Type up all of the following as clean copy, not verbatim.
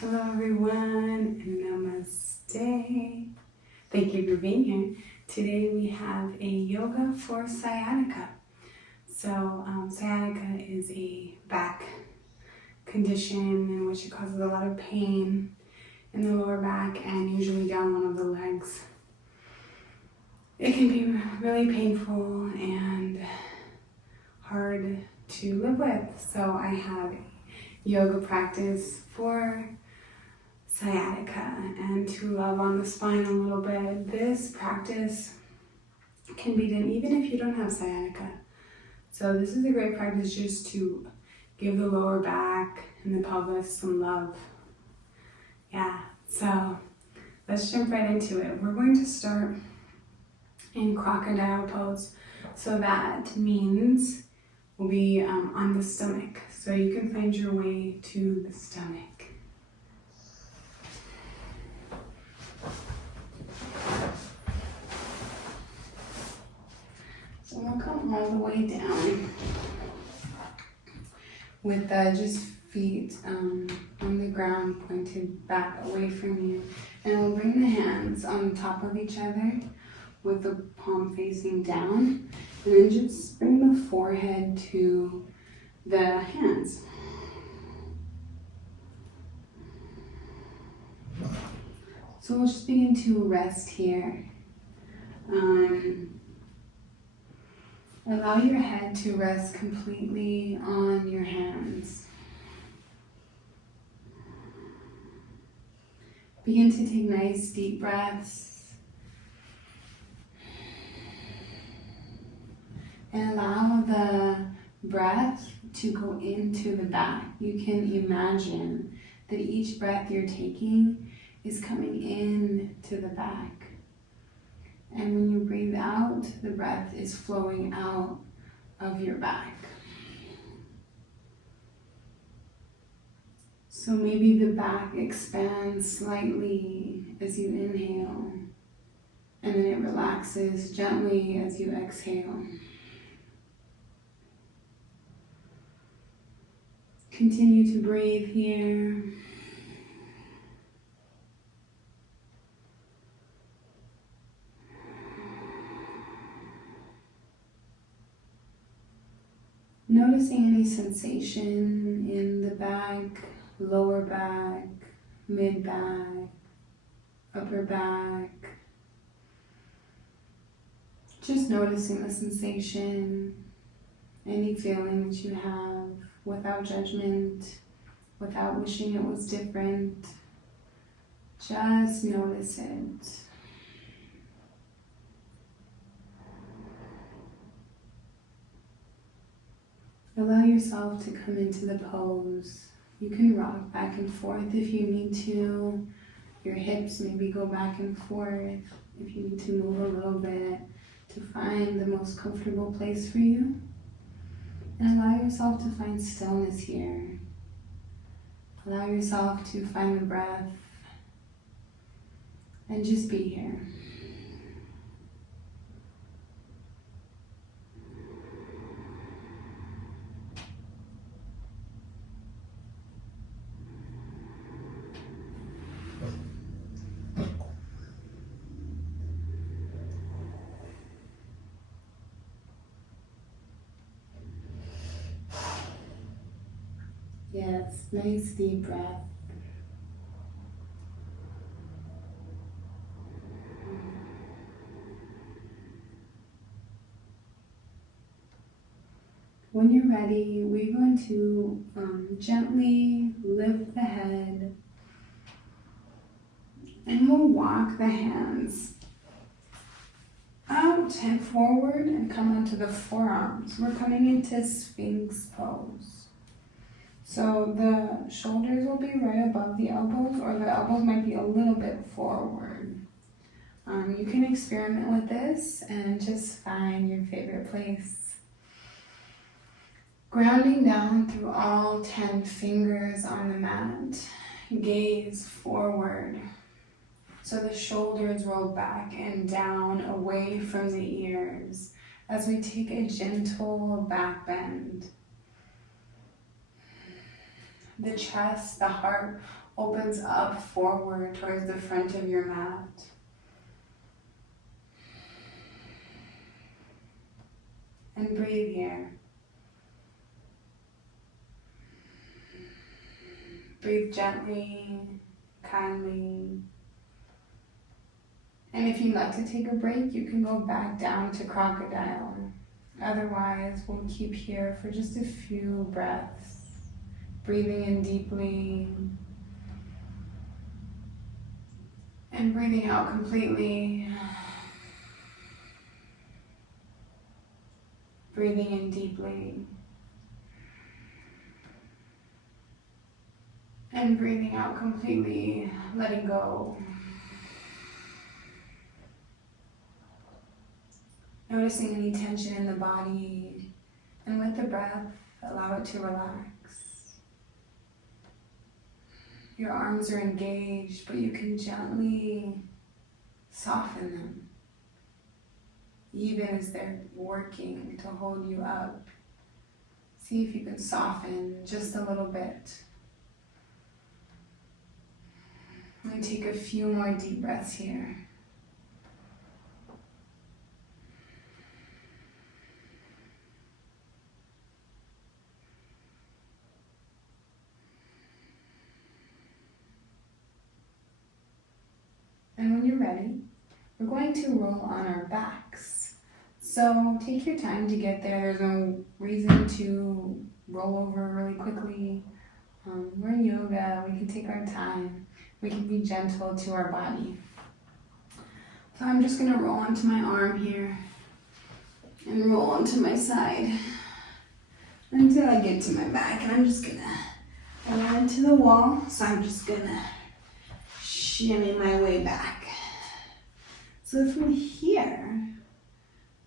Hello everyone, namaste. Thank you for being here. Today we have a yoga for sciatica. So sciatica is a back condition in which it causes a lot of pain in the lower back and usually down one of the legs. It can be really painful and hard to live with. So I have a yoga practice for sciatica and to love on the spine a little bit. This practice can be done even if you don't have sciatica. So this is a great practice just to give the lower back and the pelvis some love. Yeah, so let's jump right into it. We're going to start in crocodile pose. So that means we'll be on the stomach. So you can find your way to the stomach. So we'll come all the way down with just feet on the ground, pointed back away from you. And we'll bring the hands on top of each other with the palm facing down. And then just bring the forehead to the hands. So we'll just begin to rest here. Allow your head to rest completely on your hands. Begin to take nice deep breaths. And allow the breath to go into the back. You can imagine that each breath you're taking is coming in to the back. And when you breathe out, the breath is flowing out of your back. So maybe the back expands slightly as you inhale, and then it relaxes gently as you exhale. Continue to breathe here. Noticing any sensation in the back, lower back, mid back, upper back. Just noticing the sensation, any feeling that you have without judgment, without wishing it was different. Just notice it. Allow yourself to come into the pose. You can rock back and forth if you need to. Your hips maybe go back and forth if you need to move a little bit to find the most comfortable place for you. And allow yourself to find stillness here. Allow yourself to find the breath and just be here. Yes, nice deep breath. When you're ready, we're going to gently lift the head, and we'll walk the hands out and forward and come onto the forearms. We're coming into Sphinx pose. So the shoulders will be right above the elbows, or the elbows might be a little bit forward. You can experiment with this and just find your favorite place. Grounding down through all 10 fingers on the mat, gaze forward. So the shoulders roll back and down away from the ears as we take a gentle back bend. the chest, the heart opens up forward towards the front of your mat. And breathe here. Breathe gently, kindly. And if you'd like to take a break, you can go back down to Crocodile. Otherwise, we'll keep here for just a few breaths. Breathing in deeply. And breathing out completely. Breathing in deeply. And breathing out completely, letting go. Noticing any tension in the body, and with the breath, allow it to relax. Your arms are engaged, but you can gently soften them, even as they're working to hold you up. See if you can soften just a little bit. Let me take a few more deep breaths here. And when you're ready, we're going to roll on our backs. So take your time to get there. There's no reason to roll over really quickly. We're in yoga, we can take our time. We can be gentle to our body. So I'm just gonna roll onto my arm here and roll onto my side until I get to my back. And I'm just gonna go into the wall. So I'm just gonna shimmy my way back. So from here,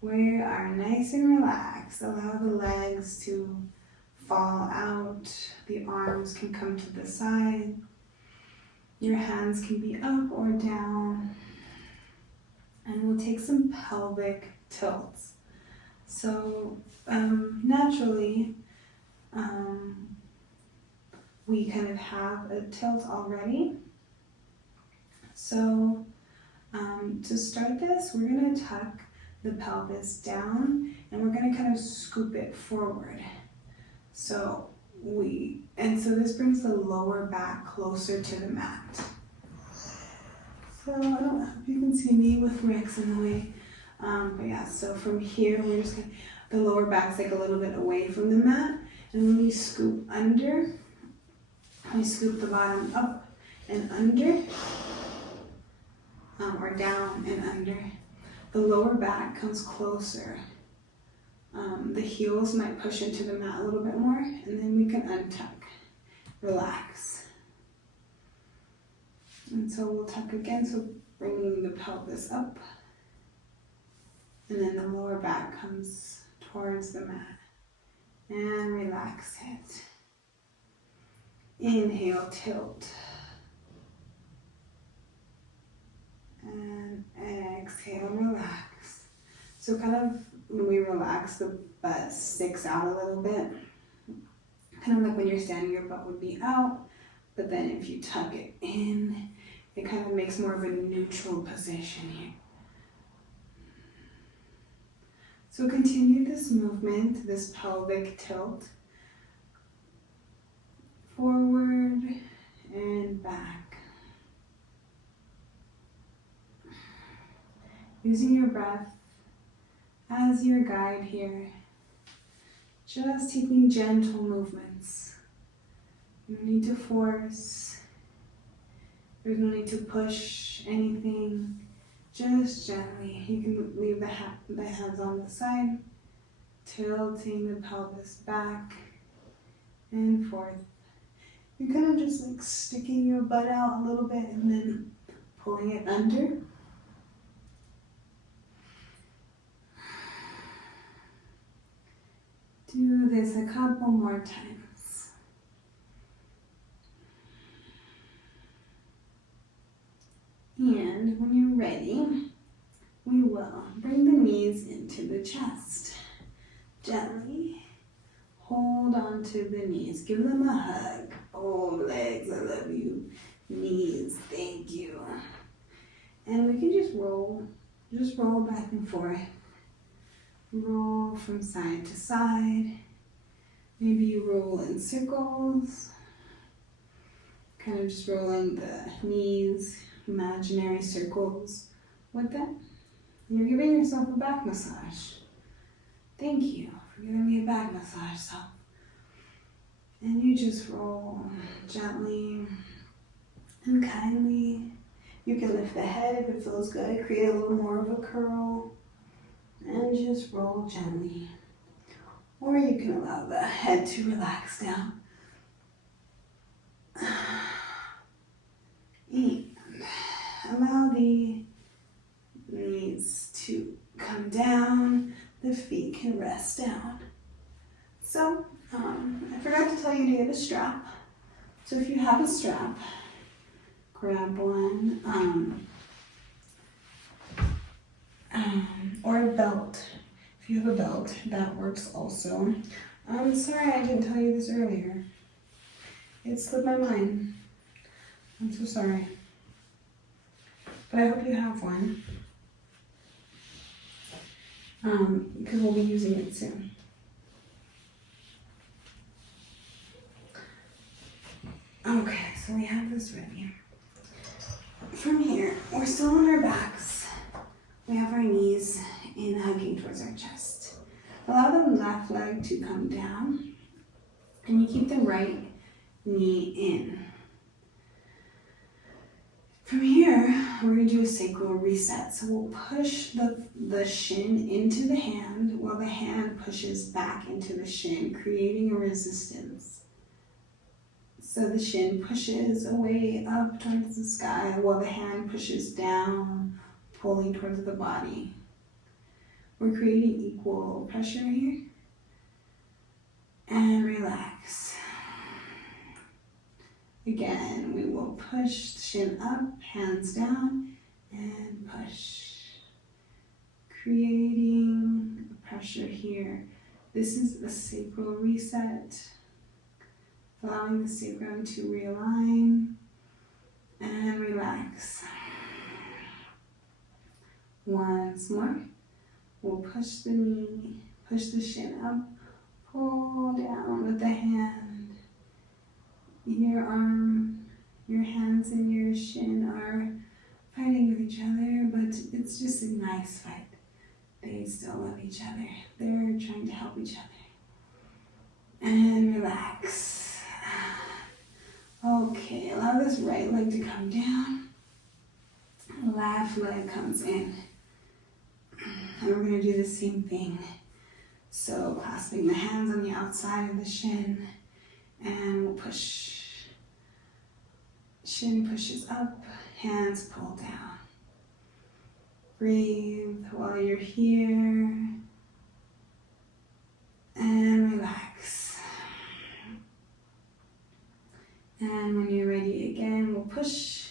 we are nice and relaxed. Allow the legs to fall out. The arms can come to the side. Your hands can be up or down. And we'll take some pelvic tilts. So naturally, we kind of have a tilt already. So to start this, we're gonna tuck the pelvis down and we're gonna kind of scoop it forward. So this brings the lower back closer to the mat. So I don't know if you can see me with Rex in the way. But yeah, so from here, we're just gonna, the lower back's like a little bit away from the mat. And when we scoop under, we scoop the bottom up and under, or down and under. The lower back comes closer. The heels might push into the mat a little bit more, and then we can untuck, relax. And so we'll tuck again, so bringing the pelvis up, and then the lower back comes towards the mat, and relax it. Inhale, tilt, and exhale, relax. So kind of when we relax, the butt sticks out a little bit. Kind of like when you're standing, your butt would be out, but then if you tuck it in, it kind of makes more of a neutral position here. So continue this movement, this pelvic tilt, forward and back. Using your breath as your guide here, just taking gentle movements. You don't need to force, there's no need to push anything, just gently. You can leave the hands on the side, tilting the pelvis back and forth. You're kind of just like sticking your butt out a little bit and then pulling it under. Do this a couple more times. And when you're ready, we will bring the knees into the chest. Gently hold on to the knees. Give them a hug, Oh, legs, I love you. Knees, thank you. And we can just roll back and forth. Roll from side to side. Maybe you roll in circles. Kind of just rolling the knees, imaginary circles with them. You're giving yourself a back massage. Thank you for giving me a back massage. So, and you just roll gently and kindly. You can lift the head if it feels good. Create a little more of a curl. And just roll gently. Or you can allow the head to relax down. And allow the knees to come down. The feet can rest down. So, I forgot to tell you to get a strap. So if you have a strap, grab one. Or a belt. If you have a belt, that works also. I'm sorry I didn't tell you this earlier. It slipped my mind. I'm so sorry. But I hope you have one. Because we'll be using it soon. Okay, so we have this ready. From here, we're still on our backs. We have our knees in hugging towards our chest. Allow the left leg to come down, and you keep the right knee in. From here, we're going to do a sacral reset. So we'll push the shin into the hand while the hand pushes back into the shin, creating a resistance. So the shin pushes away up towards the sky while the hand pushes down, pulling towards the body. We're creating equal pressure here. And relax. Again, we will push the shin up, hands down, and push. Creating pressure here. This is a sacral reset. Allowing the sacrum to realign and relax. Once more. We'll push the knee, push the shin up, pull down with the hand. Your arm, your hands and your shin are fighting with each other, but it's just a nice fight. They still love each other. They're trying to help each other. And relax. Okay, allow this right leg to come down. Left leg comes in. And we're going to do the same thing. So clasping the hands on the outside of the shin. And we'll push. Shin pushes up, hands pull down. Breathe while you're here. And relax. And when you're ready again, we'll push.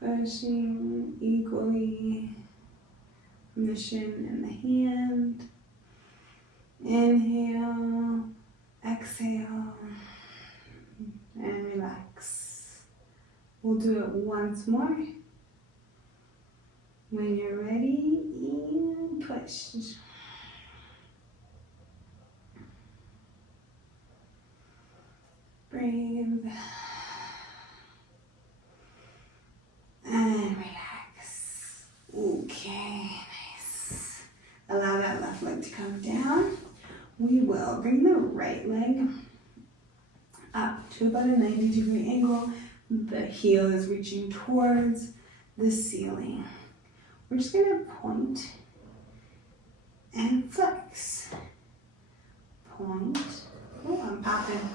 Pushing equally from the shin and the hand. Inhale, exhale, and relax. We'll do it once more. When you're ready, and push. Breathe. And relax. Okay, nice. Allow that left leg to come down. We will bring the right leg up to about a 90-degree angle. The heel is reaching towards the ceiling. We're just going to point and flex. Point. Oh, I'm popping.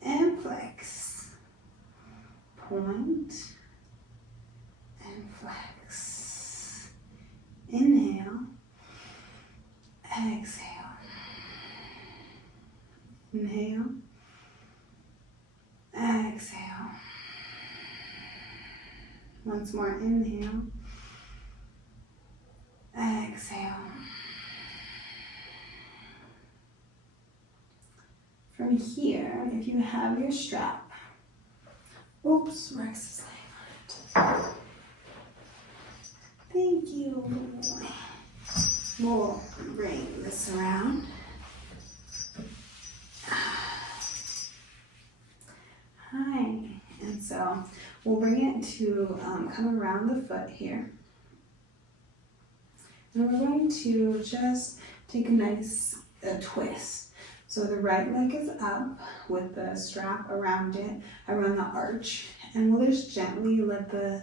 And flex. Point and flex. Inhale. Exhale. Inhale. Exhale. Once more, inhale. Exhale. then here, if you have your strap, oops, Rex is laying on it. Thank you. We'll bring this around. Hi. And so we'll bring it to come around the foot here. And we're going to just take a nice twist. So the right leg is up with the strap around it, around the arch, and we'll just gently let the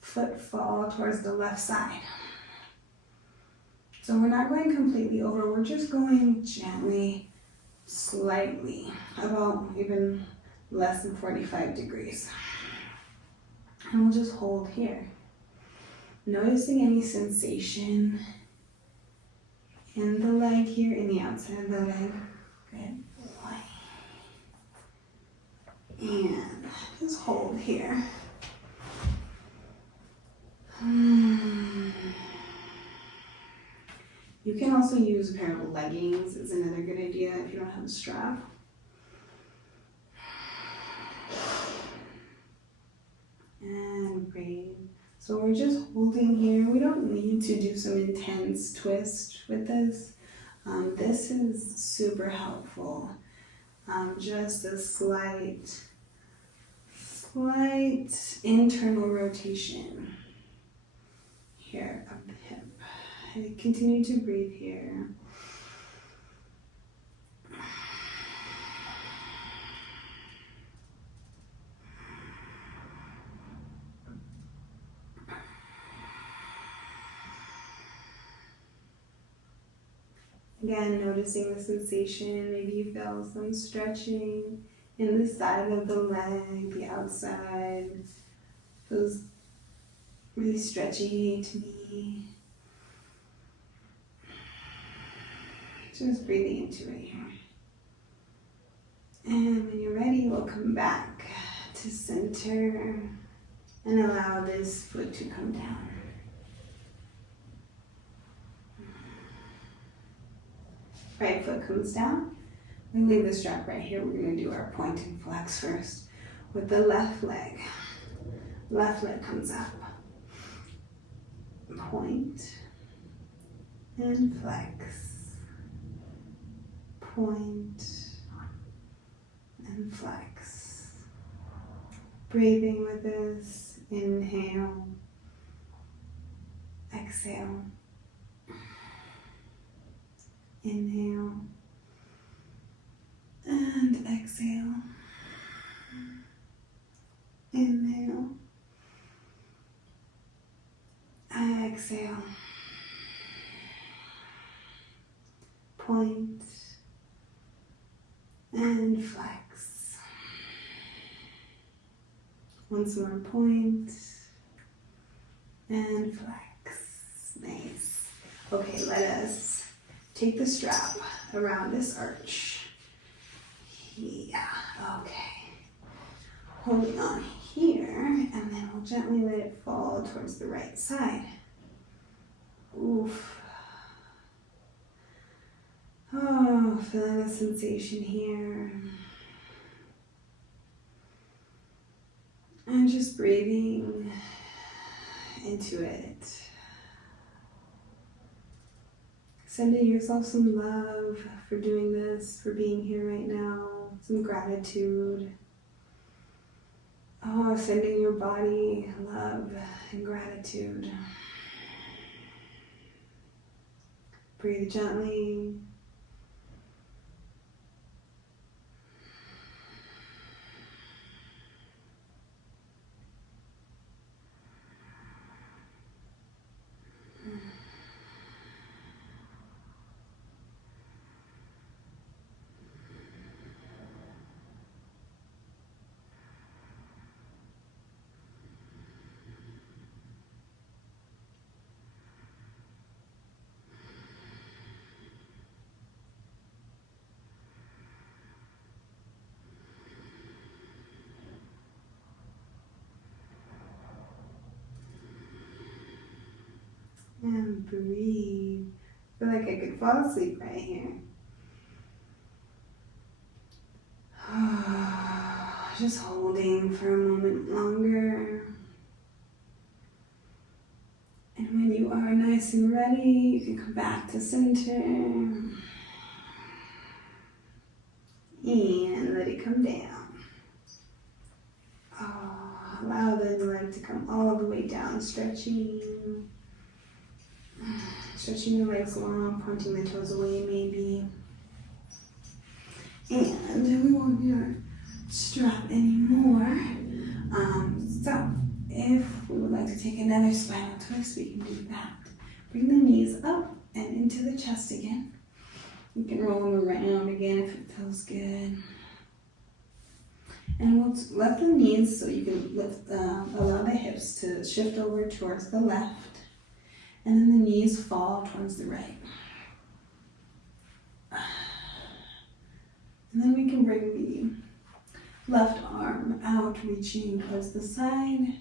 foot fall towards the left side. So we're not going completely over, we're just going gently, slightly, about even less than 45 degrees. And we'll just hold here. Noticing any sensation in the leg here, in the outside of the leg. Good boy. And just hold here. You can also use a pair of leggings. It's another good idea if you don't have a strap. And breathe. So we're just holding here. We don't need to do some intense twist with this. This is super helpful. Just a slight internal rotation here of the hip. And continue to breathe here. Again, noticing the sensation. Maybe you feel some stretching in the side of the leg, the outside. Feels really stretchy to me. Just breathing into it here. And when you're ready, we'll come back to center and allow this foot to come down. Right foot comes down. We leave the strap right here. We're going to do our point and flex first with the left leg. Left leg comes up. Point and flex. Point and flex. Breathing with this. Inhale. Exhale. Inhale and exhale. Inhale. Exhale. Point and flex. Once more, point and flex. Nice. Okay, let us take the strap around this arch. Yeah, okay. Holding on here, and then we'll gently let it fall towards the right side. Oof. Oh, feeling the sensation here. And just breathing into it. Sending yourself some love for doing this, for being here right now, some gratitude. Oh, sending your body love and gratitude. Breathe gently. And breathe. I feel like I could fall asleep right here. Just holding for a moment longer. And when you are nice and ready, you can come back to center. And let it come down. Oh, allow the leg to come all the way down, stretching. Stretching the legs long, pointing the toes away maybe. And we won't do our strap anymore. So if we would like to take another spinal twist, we can do that. Bring the knees up and into the chest again. You can roll them around again if it feels good. And we'll lift the knees so you can lift, allow the hips to shift over towards the left. And then the knees fall towards the right. And then we can bring the left arm out, reaching towards the side.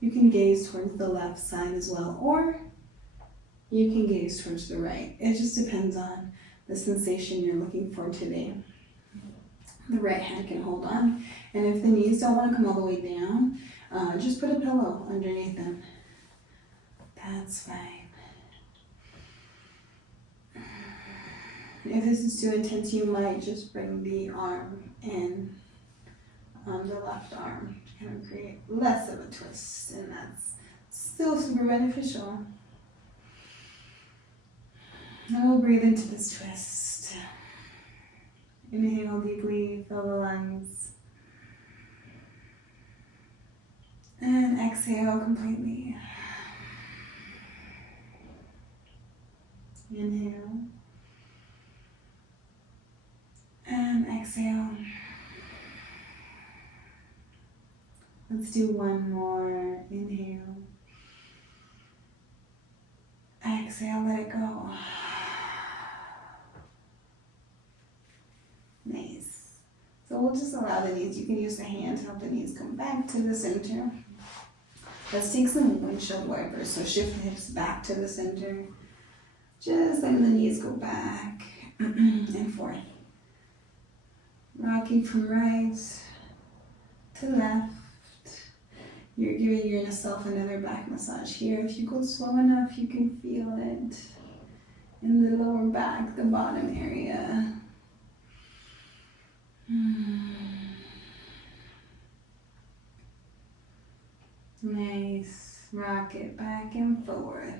You can gaze towards the left side as well, or you can gaze towards the right. It just depends on the sensation you're looking for today. The right hand can hold on. And if the knees don't want to come all the way down, just put a pillow underneath them. That's fine. If this is too intense, you might just bring the arm in, the left arm, to kind of create less of a twist, and that's still super beneficial. And we'll breathe into this twist. Inhale deeply, fill the lungs. And exhale completely. Inhale. And exhale. Let's do one more. Inhale. Exhale, let it go. Nice. So we'll just allow the knees. You can use the hand to help the knees come back to the center. Let's take some windshield wipers. So shift the hips back to the center. Just letting the knees go back and forth. Rocking from right to left. You're giving yourself another back massage here. If you go slow enough, you can feel it in the lower back, the bottom area. Nice. Rock it back and forth.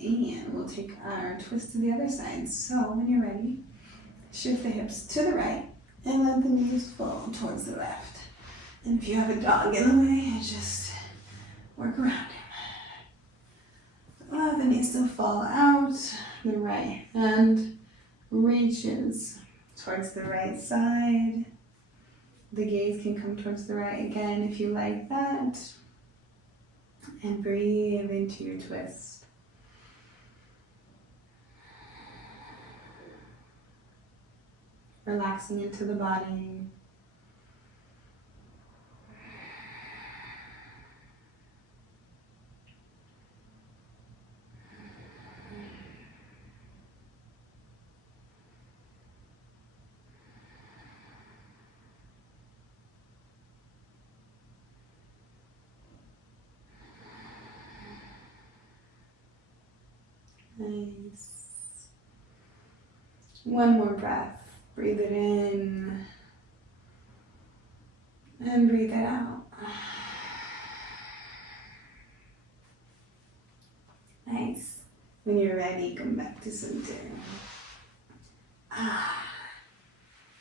And we'll take our twist to the other side. So when you're ready, shift the hips to the right and let the knees fall towards the left. And if you have a dog in the way, just work around him. Allow the knees to fall out. The right hand reaches towards the right side. The gaze can come towards the right again if you like that. And breathe into your twist. Relaxing into the body. Nice. One more breath. Breathe it in and breathe it out. Nice. When you're ready, come back to center.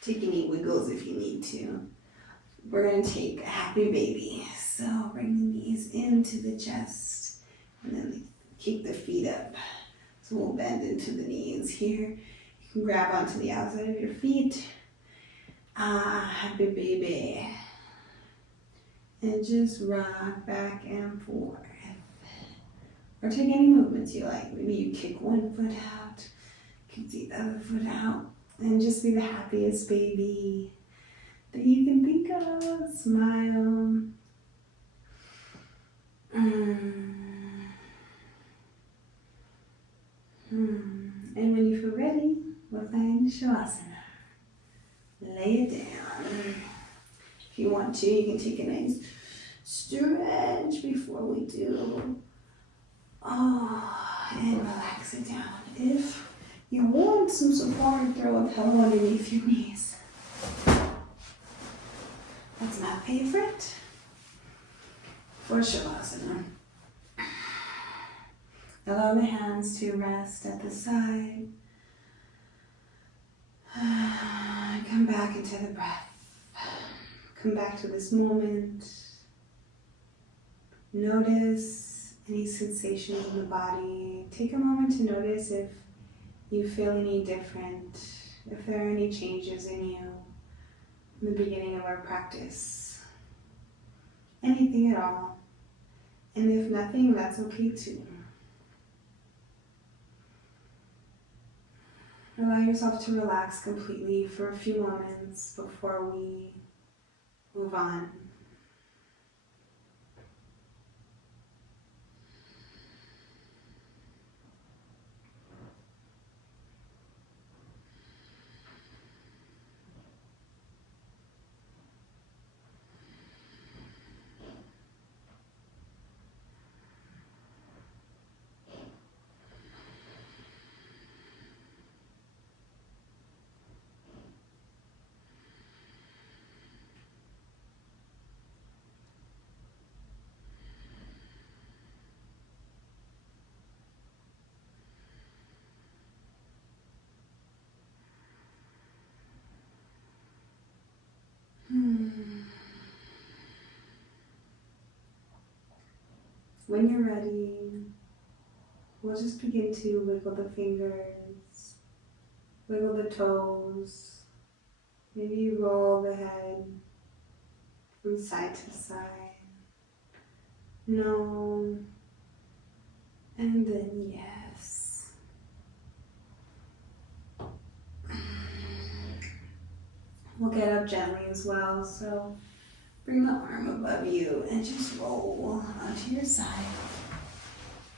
Take any wiggles if you need to. We're going to take a happy baby. So bring the knees into the chest and then keep the feet up. So we'll bend into the knees here. You can grab onto the outside of your feet. Happy baby. And just rock back and forth. Or take any movements you like. Maybe you kick one foot out, kick the other foot out, and just be the happiest baby that you can think of. Smile. And when you feel ready, we'll find shavasana. Lay it down. If you want to, you can take a nice stretch before we do. And relax it down. If you want some support, throw a pillow underneath your knees. That's my favorite for shavasana. Allow the hands to rest at the side. Come back into the breath. Come back to this moment. Notice any sensations in the body. Take a moment to notice if you feel any different, if there are any changes in you in the beginning of our practice. Anything at all. And if nothing, that's okay too. Allow yourself to relax completely for a few moments before we move on. When you're ready, we'll just begin to wiggle the fingers, wiggle the toes, maybe roll the head from side to side. No, and then yes. We'll get up gently as well, so bring the arm above you and just roll onto your side.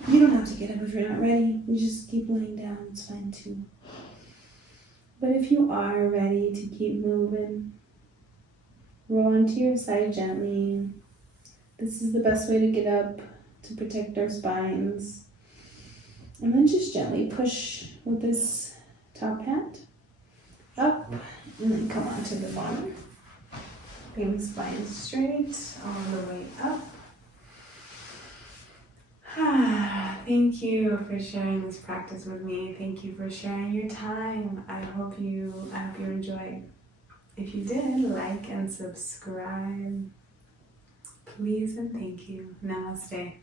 You don't have to get up if you're not ready. You just keep laying down, it's fine too. But if you are ready to keep moving, roll onto your side gently. This is the best way to get up to protect our spines. And then just gently push with this top hand up and then come onto the bottom. Bring the spine straight all the way up. Thank you for sharing this practice with me. Thank you for sharing your time. I hope you enjoyed. If you did, like and subscribe. Please and thank you. Namaste.